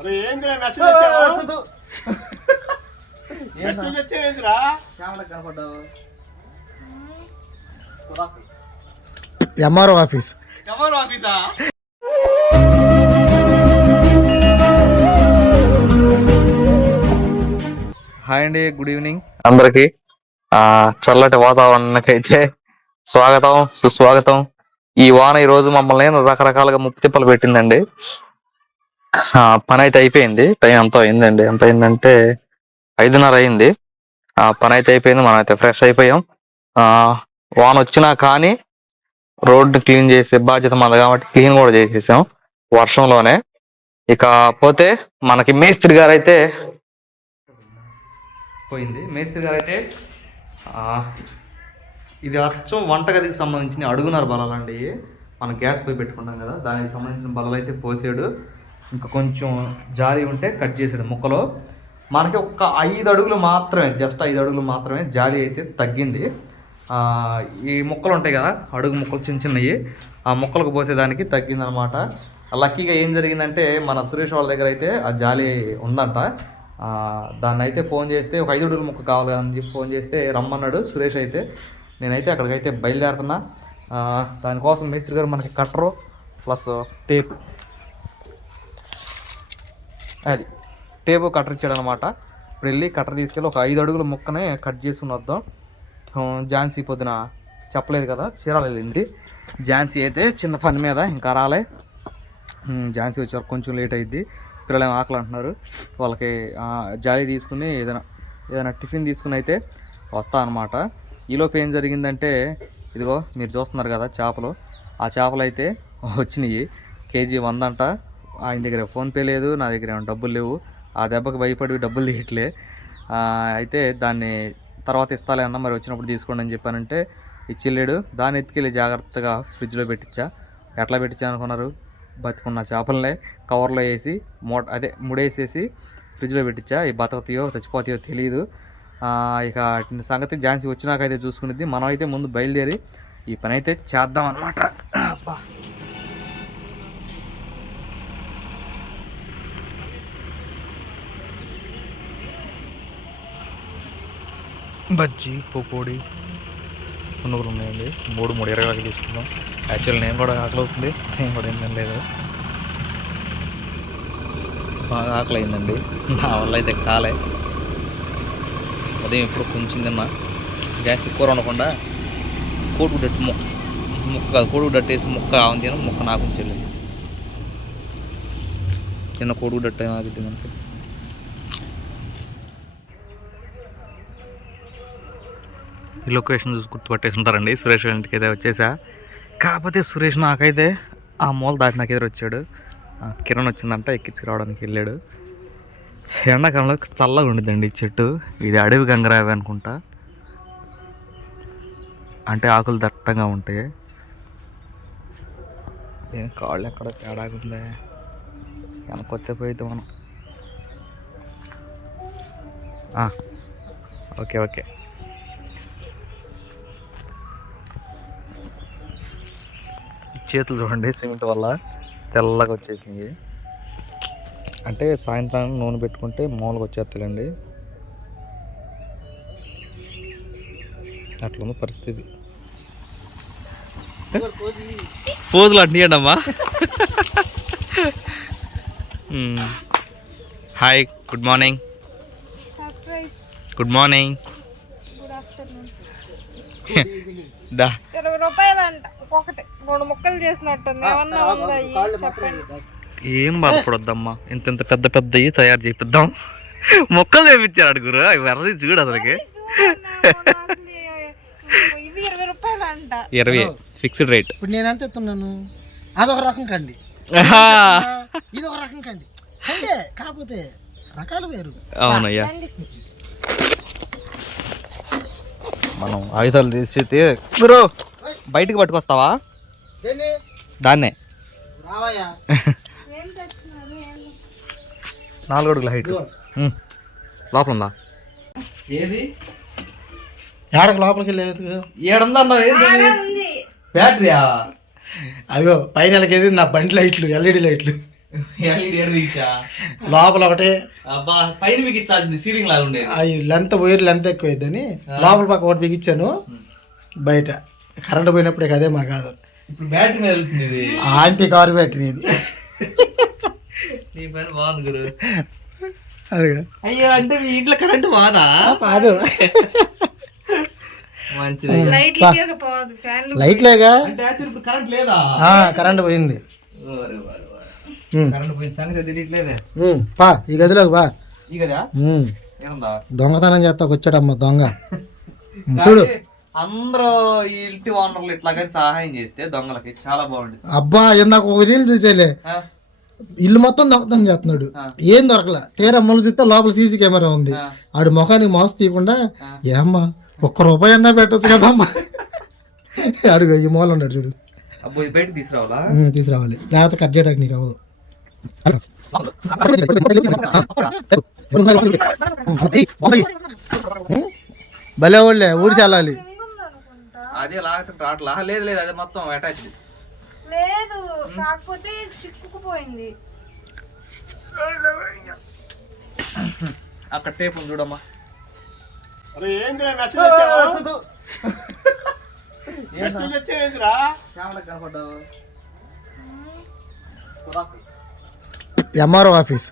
అరే ఏందిరా మెసేజ్ వచ్చావు మెసేజ్ వచ్చావేందిరా కెమెరా కనపడ్డావు. MRO office. ఆఫీసా? హాయ్ అండి గుడ్ ఈవినింగ్. అందరికి ఆ చల్లటి వాతావరణానికి అయితే స్వాగతం సుస్వాగతం. ఈ వాన ఈ రోజు మమ్మల్ని రకరకాలుగా ముప్పు తిప్పలు పెట్టిందండి. పని అయితే అయిపోయింది. టైం అంతా అయిందండి. ఎంత అయిందంటే ఐదున్నర అయింది. ఆ పని అయితే అయిపోయింది. మనం అయితే ఫ్రెష్ అయిపోయాం. ఆ వచ్చినా కానీ రోడ్డు క్లీన్ చేసే బాధ్యత మనది కాబట్టి క్లీన్ కూడా చేసేసాం వర్షంలోనే. ఇక పోతే మనకి మేస్త్రి గారు అయితే పోయింది. మేస్త్రి గారు అయితే ఇది అచ్చం వంటగదికి సంబంధించిన అడుగునారు బలాలండి. మనం గ్యాస్ పోయి పెట్టుకున్నాం కదా దానికి సంబంధించిన బలాలు అయితే పోసాడు. ఇంకా కొంచెం జారి ఉంటే కట్ చేసాడు ముక్కలో. మనకి ఒక్క ఐదు అడుగులు మాత్రమే జస్ట్ ఐదు అడుగులు మాత్రమే జాలి అయితే తగ్గింది. ఈ ముక్కలు ఉంటాయి కదా అడుగు ముక్కలు చిన్న చిన్నవి ఆ ముక్కలకు పోసేదానికి తగ్గిందనమాట. లక్కీగా ఏం జరిగిందంటే మన సురేష్ వాళ్ళ దగ్గర అయితే ఆ జాలి ఉందంట. దాన్ని అయితే ఫోన్ చేస్తే ఒక ఐదు అడుగుల ముక్క కావాలి అని చెప్పి ఫోన్ చేస్తే రమ్మన్నాడు సురేష్ అయితే. నేనైతే అక్కడికైతే బయలుదేరుతున్నా. దానికోసం మేస్త్రి గారు మనకి కట్టరు ప్లస్ టేప్. అది టేప్ కట్టర్ ఇచ్చాడు అనమాట ఇప్పుడు వెళ్ళి కట్టర్ తీసుకెళ్ళి ఒక ఐదు అడుగుల ముక్కనే కట్ చేసుకుని వద్దాం. ఝాన్సీ పొద్దున చెప్పలేదు కదా చీరాలు వెళ్ళింది. ఝాన్సీ అయితే చిన్న పని మీద ఇంకా రాలే. ఝాన్సీ వచ్చే కొంచెం లేట్ అయింది పిల్లలు ఏమో ఆకలి అంటున్నారు. వాళ్ళకి జాలి తీసుకుని ఏదైనా ఏదైనా టిఫిన్ తీసుకుని అయితే వస్తా అనమాట. ఈలోపు ఏం జరిగిందంటే ఇదిగో మీరు చూస్తున్నారు కదా చేపలు. ఆ చేపలు అయితే వచ్చినాయి. కేజీ వంద అంట ఆయన దగ్గర ఫోన్పే లేదు నా దగ్గర ఏమైనా డబ్బులు లేవు. ఆ దెబ్బకి భయపడి డబ్బులు తీయట్లే. అయితే దాన్ని తర్వాత ఇస్తాలే అన్న మరి వచ్చినప్పుడు తీసుకోండి అని చెప్పానంటే ఇచ్చిల్లేడు. దాన్ని ఎత్తుకెళ్ళి జాగ్రత్తగా ఫ్రిడ్జ్లో పెట్టించా. ఎట్లా పెట్టించా అనుకున్నారు? బతుకున్న చేపలనే కవర్లో వేసి మూట అదే ముడేసేసి ఫ్రిడ్జ్లో పెట్టించా. ఈ బతకతయో చచ్చిపోతాయో తెలియదు ఇక సంగతి ఝాన్సీ వచ్చినాకైతే చూసుకునేది మనం అయితే ముందు బయలుదేరి ఈ పని అయితే చేద్దాం అనమాట బజ్జీ పకోడీ పునుగులు ఉన్నాయండి. మూడు మూడు ఇరవై తీసుకుందాం. యాక్చువల్ నేను కూడా ఆకలి అవుతుంది. నేను కూడా ఏం లేదు. బాగా ఆకలి అయిందండి. నా వల్ల అయితే కాలే. ఉదయం ఎప్పుడు కొంచెం తిన్నా గ్యాస్ ఎక్కువ ఉండకుండా కోటుకు డట్టు ముక్క ముక్క కోడుకు డట్టేసి ముక్క ఆమె తిన ముక్క నాకు చెల్లింది చిన్న కోడు డట్టు ఏం మనకి? ఈ లొకేషన్ చూసి గుర్తుపట్టేసి ఉంటారండి సురేష్ ఇంటికి అయితే వచ్చేసా. కాకపోతే సురేష్ నాకైతే ఆ మూల దాటి నాకు ఎదురు వచ్చాడు కిరణ్ వచ్చిందంట ఎక్కించి రావడానికి వెళ్ళాడు. ఎండాకాలంలో చల్లగా ఉండిద్దండి ఈ చెట్టు. ఇది అడవి గంగరావి అనుకుంటా. అంటే ఆకులు దట్టంగా ఉంటాయి. ఏం కాళ్ళు ఎక్కడ తేడాగుందే వెనకొత్తే పోయిద్ది మనం. Okay okay. చేతులు చూడండి సిమెంట్ వల్ల తెల్లగా వచ్చేసింది. అంటే సాయంత్రం నూనె పెట్టుకుంటే మామూలుగా వచ్చేస్తాయండి అట్లుంది పరిస్థితి. పోజులు అంటియండి అమ్మా. Hi good morning. Good morning. దా. ఇరవై రూపాయలు అంట ఒక్కొక్కటి రెండు ముక్కలు చేసినట్టుంది. ఏమన్నా ఉందా ఇయ్యి? చెప్పండి. ఏం బాధపడొద్దమ్మా. ఇంత ఇంత పెద్ద పెద్దవి తయారు చేపిద్దాం. మొక్కలు చేపించారు అడుగురు అవి వెర్రది చూడు అసలుకి. చూడన్నా, అసలు ఇది ఇరవై రూపాయలు అంట ఇరవై ఫిక్స్డ్ రేట్. ఇప్పుడు నేను ఎంత ఎత్తున్నాను అదొక రకం కండి. ఇది ఒక రకం కండి. అంటే కాకపోతే రకాలు వేరు. అవునయ్యా. మనం ఆయుధాలు తీసి గురు బయటికి పట్టుకొస్తావా? దేన్ని? నాలుగు అడుగుల హైట్ లోపల ఉందా ఏది? ఏడకు లోపలికి వెళ్ళేది బ్యాటరీయా అదిగో పైన వెళ్ళకేది నా బండి లైట్లు ఎల్ఈడి లైట్లు ఏడు బిగించా లోపల ఒకటి. అబ్బా పైన బిగించాల్సింది సీలింగ్ లాగా ఉండేది. ఆ లెంత్ వైర్ లెంత్ ఎక్కువ అయిందని లోపల పక్క ఒకటి బిగించాను. బయట. కరెంట్ పోయినప్పుడు ఇక అదే మా కాదు. ఇప్పుడు బ్యాటరీ మీద వెళ్తుంది ఇది. ఆంటీ కారు బ్యాటరీ ఇది. నీ పని బాగుంది గురు. అయ్యో అంటే మీ ఇంట్లో కరెంట్ బాదా కాదు. లైట్లేగా అంటే యాక్చువల్ ఇప్పుడు కరెంట్ లేదా? ఆ, కరెంట్ పోయింది. కరెంట్ పోయిన సంగతి తెలియట్లేదే. ఉమ్, పా ఈ గదిలోకి బా ఈ దొంగతనం చేస్తా వచ్చాడమ్మ దొంగ. చూడు. అందరూ ఇంటి ఓనర్లు ఇట్లా సహాయం చేస్తే దొంగలకి చాలా బాగుంటుంది. అబ్బా ఇందాక ఒక రీల్ చూసేలే? ఇల్లు మొత్తం దొంగతనం చేస్తున్నాడు. ఏం దొరకలా. తీరా అమ్మలు చూస్తే లోపల సీసీ కెమెరా ఉంది. ఆడు ముఖానికి మోస తీయకుండా ఏమ్మా ఒక్క రూపాయి అన్నా పెట్టచ్చు కదమ్మా. అడుగు ఈ మూల ఉన్నాడు చూడు. అబ్బో ఇది బయటకు తీసుకురావాలా? తీసుకురావాలి. లేకపోతే కట్ చేయడానికి నీకు అవ్వదు. భలే వాళ్ళే ఊడి చాలాలి. అదే లాగుతుంటే రావట్లా లేదు లేదు అదే మొత్తం అటాచ్ లేదు కాకపోతే చిక్కుకుపోయింది. అక్కడ టేప్ ఉంది చూడమ్మా. అరే ఏందిరా మెసేజ్ కనపడ్డావు? MRO office.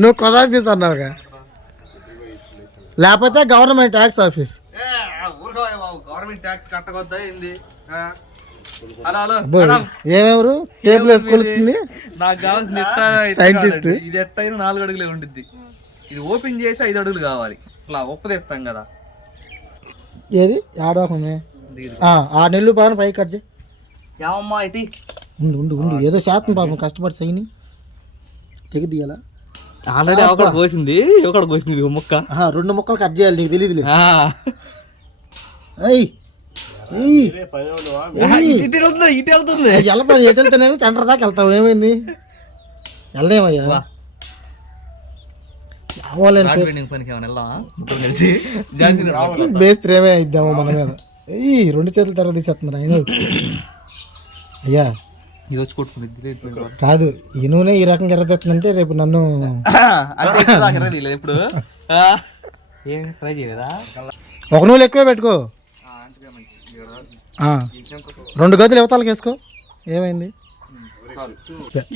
నువ్వు కొత్త ఆఫీస్ అన్నావుగా. లేకపోతే గవర్నమెంట్ ట్యాక్స్ ఆఫీస్. ఏమెవరు? టేబుల్ వేసుకొలుతుంది నాకు కావాల్సిన. కాదండి. ఇది ఎట్టయినా నాలుగు అడుగులే ఉండిద్ది. ఇది ఓపెన్ చేసి ఐదు అడుగులు కావాలి. ఇట్లా ఉప్పదేస్తాం కదా. ఏది? ఆడాకునే ఇది. ఆ నెల్లు పాన పై కట్ చేయి. ఏమమ్మా ఇటీ? ఉండు ఉండు ఉండు. ఏదో శాతం పాపం కష్టపడి సైని తెగి తీయాలా ఆల్రెడీ ఒకటి కోసింది ఒకటి కోసింది ఇది ముక్క. రెండు ముక్కలు కట్ చేయాలి నీకు? ఆహా, ఇటు వెళ్తుంది పని ఎటు వెళ్తానేమి సెంటర్ దాకా వెళ్తావు ఏమైంది? వెళ్ళలేమయ్యా అవ్వలేని రాడ్ బెండింగ్ పనికి ఏమైనా వెళ్దామా? ముగ్గురు కలిసి. జాన్సీ బేస్త్రి ఏమే ఇద్దాము మన మీద? ఏయ్ రెండు చేతులు తెర తీసేస్తున్నారు ఆయన. అయ్యా. ఇది వచ్చి కొట్టుకుంది కాదు ఈ నూనె ఈ రకంగా ఎర్రతెత్తుందంటే రేపు నన్ను అంటే ఇప్పుడు? ఏం ట్రై చేయలేదా? ఒక నూనె ఎక్కువే పెట్టుకో. ఆ. రెండు గదులు యువతాలకు వేసుకో. ఏమైంది?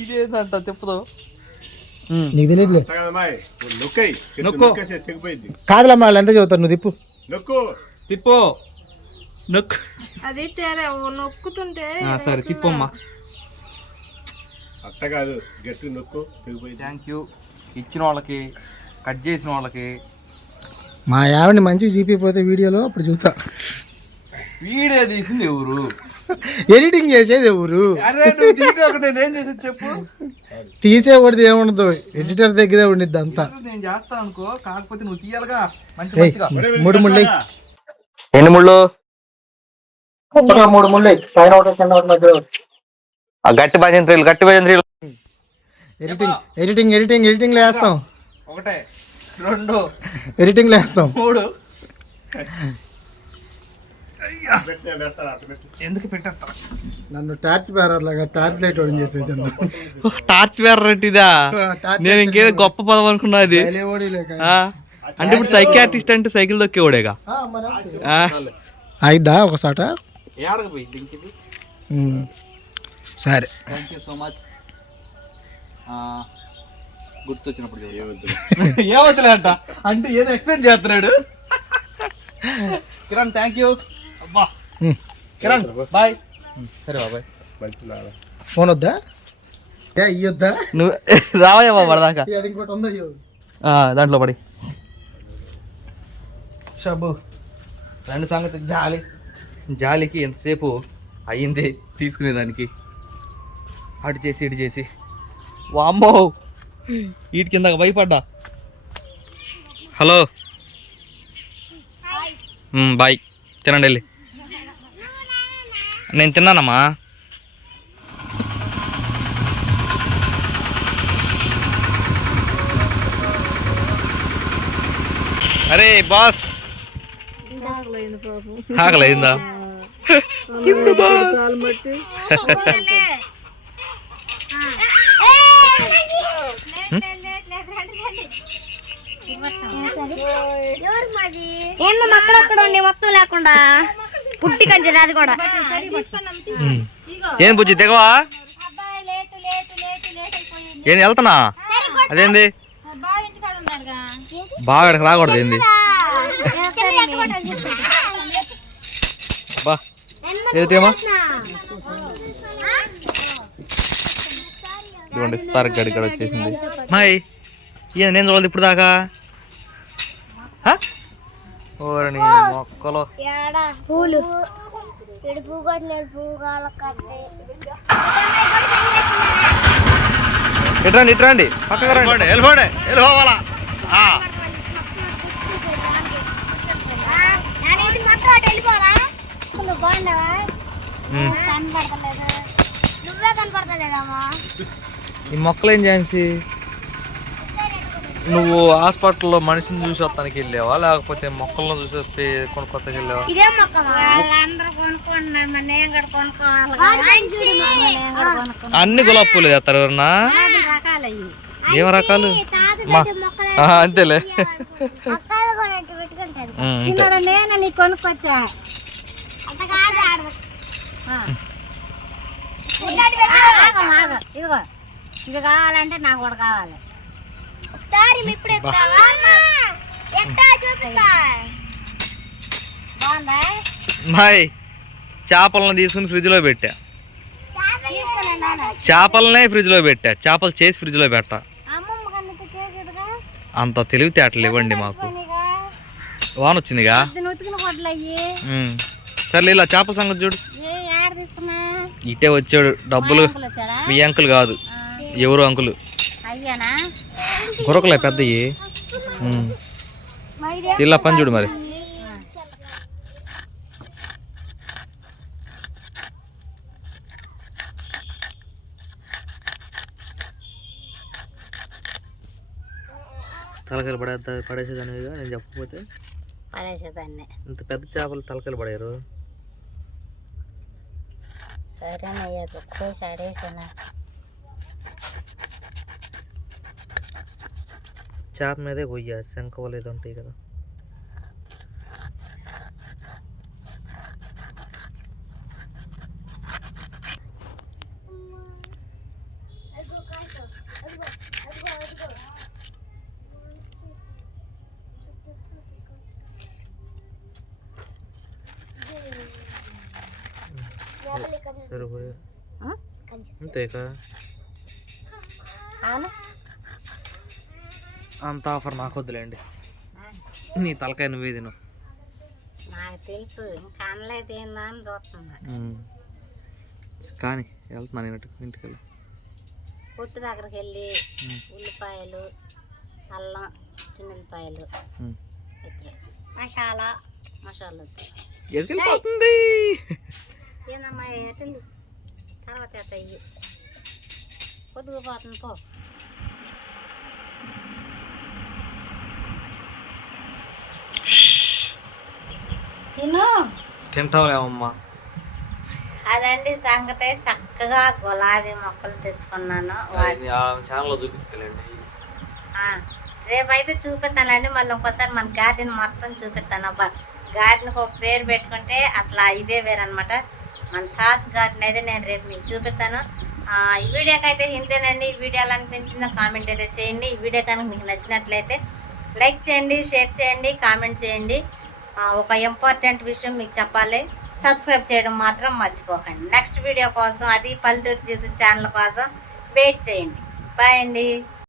ఇదేంటంట తిప్పదు. నీకు తెలియదులే కాదులమ్మా వాళ్ళు ఎంత చదువుతారు నువ్వు తిప్పు. నొక్కు. తిప్పు. నొక్కు. అది తెర నొక్కుతుంటే ఆ, సరే తిప్పమ్మా. అట్ట కాదు గట్టి నొక్కు తెగిపోయింది. థ్యాంక్ యూ ఇచ్చిన వాళ్ళకి కట్ చేసిన వాళ్ళకి. మా ఆవిడని మంచిగా చూపిపోతే వీడియోలో అప్పుడు చూస్తా. వీడియో తీసింది ఎవరు? ఎడిటింగ్ చేసేది ఎవరు? అరే నువ్వు తీసుకోక నేను ఏం చేసేది చెప్పు. తీసేవాడిది ఏముండదు ఎడిటర్ దగ్గరే ఉండిద్ది అంతా. నేను చేస్తాను అనుకో కాకపోతే నువ్వు తీయాలిగా. మూడు ముళ్ళు. ఎన్ని ముళ్ళు? మూడు ముళ్ళు. పైన ఒకటి కింద ఒకటి మధ్యలో ఒకటి. గట్టి భజంత్రీలు గట్టి భజంత్రీలు. ఎడిటింగ్ ఎడిటింగ్ ఎడిటింగ్ ఎడిటింగ్లో వేస్తాం. ఒకటే రెండు ఎడిటింగ్లో వేస్తాం. మూడు. ఎందుకు పెట్టేస్తా నన్ను టార్చ్ బేరర్ లాగా టార్చ్ లైట్ ఓడి చేసేసాను. టార్చ్ వేరేటిదా నేను ఇంకేదో గొప్ప పదం అనుకున్నా అది. ఆ, అంటే ఇప్పుడు సైకియాట్రిస్ట్ అంటే సైకిల్ దొక్కేవాడేగా అయిద్దా ఒకసాట ఏడకపోయింది ఇంకిది. సరే. థ్యాంక్ యూ సో మచ్ గుర్తొచ్చినప్పుడు. ఏమవుతులే అంట. అంటే ఏదో ఎక్స్ప్లెయిన్ చేస్తున్నాడు. కిరణ్ థ్యాంక్ యూ అబ్బా. కిరణ్ బాయ్ సరే బాబాయ్. ఫోన్ వద్దా? ఏ ఇయ్యొద్దా నువ్వు రావయ్యా బాబు పడదాకా ఈడ ఇంకోటి ఉందా దాంట్లో పడి. షబ్బు. రెండు సంగతి. జాలి. జాలికి ఎంతసేపు అయ్యింది తీసుకునేదానికి? అటు చేసి ఇటు చేసి. వామ్మో! వీటి కింద భయపడ్డా? హలో? బాయ్. తినండి వెళ్ళి. నేను తిన్నానమ్మా. అరే బాస్. ఆకలైందా కాలు బట్టి ఏందమ్మా అక్కడక్కడ ఉండి మొత్తం లేకుండా. పుట్టి కంచెది అది కూడా. ఏం బుజ్జి దిగవా ఏం వెళ్తున్నా? అదేంది? బాగా ఇక్కడికి రాకూడదు ఏంది? అబ్బా ఏదేమో ఇదిగోండి తారక్ గడి ఇక్కడ వచ్చేసింది. మాయ్ ఇక నేను చూడదు ఇప్పుడు దాకా? హ? ఓరని మొక్కలు. పూలు. ఇట్రండి ఇట్రండి. పక్కకు రండి. వెళ్ళిపోండి వెళ్ళిపోవాలా? నువ్వు కనపడతలేదమ్మా ఈ మొక్కలు ఏం చేసి నువ్వు హాస్పిటల్లో మనిషిని చూసి వస్తానికి వెళ్ళావా? లేకపోతే మొక్కలను చూసి కొనుక్కొత్తకి వెళ్ళావా? ఇదే మొక్కమా వాళ్ళందరూ కొనుక్కుంటున్నారు. మరి నేను కూడా కొనుక్కోవాలి. అన్ని గులాబీ పూలు తెస్తారు ఎవరన్నా? ఏం రకాలు? మా అంతేలే. నేను కొనుక్కొచ్చా. ఇదిగో. ఇది కావాలంటే నాకు కూడా కావాలి. ఒకసారి ఇప్పుడు మాయ్ చేపలను తీసుకుని ఫ్రిడ్జ్లో పెట్టా. చేపలనే ఫ్రిడ్జ్లో పెట్టా. చేపలు చేసి ఫ్రిడ్జ్లో పెట్టా. అంత తెలివితేటలు ఇవ్వండి మాకు. వాన వచ్చిందిగా. సర్లే ఇలా చేపల సంగతి చూడు. ఇటే వచ్చాడు డబ్బులు మీ అంకుల్ కాదు. ఎవరు అంకులు? అయ్యానా? గురకలే పెద్దయి. ఇలా పని చూడు మరి. తలకాయలు పడేద్దా పడేసేదానివిగా నేను చెప్పకపోతే? పడేసేదాన్ని. ఇంత పెద్ద చేపలు తలకాయలు పడారు సరేనయ్యా ఆడేసాను చేప మీదే కొయ్య శంఖవలు ఏదో ఉంటాయి కదా సరిపోయా అంతేకా అంత ఆఫర్ నాకు వద్దులేండి నీ తలకాయ నువ్వే తిను. నాకు తెలుసు ఇంకా అనలేదు ఏందా అని చూస్తున్నా. కానీ వెళ్తున్నాను నేను ఇటు- ఇంటికి వెళ్ళి కొట్టు దగ్గరికి వెళ్ళి ఉల్లిపాయలు అల్లం ఉమ్. ఇద్దరు. మసాలా మసాలా ఎదికెళ్ళిపోతుంది. ఏందమ్మా ఎటెళ్ళు తర్వాత పోతుంది పో. తిను. తింటావులేమమ్మా అదండి సంగతే చక్కగా గులాబీ మొక్కలు తెచ్చుకున్నాను. ఛానల్లో చూపించలేండి ఆ, రేపైతే చూపిస్తానండి మళ్ళీ ఇంకోసారి మన గార్డెన్ మొత్తం చూపిస్తాను. అబ్బా గార్డెన్కి ఒక పేరు పెట్టుకుంటే అసలు ఇదే వేరనమాట మన సాస్ గార్డెన్ అయితే నేను రేపు మీకు చూపిస్తాను. ఆ, ఈ వీడియోకి అయితే ఇంతేనండి. ఈ వీడియో ఎలా అనిపించిందో కామెంట్ అయితే చేయండి. ఈ వీడియో కనుక మీకు నచ్చినట్లయితే లైక్ చేయండి షేర్ చేయండి కామెంట్ చేయండి. ఒక ఇంపార్టెంట్ విషయం మీకు చెప్పాలి. సబ్స్క్రైబ్ చేయడం మాత్రం మర్చిపోకండి. నెక్స్ట్ వీడియో కోసం అది పల్లెటూరు జీవితం ఛానల్ కోసం వెయిట్ చేయండి. బాయ్ అండి.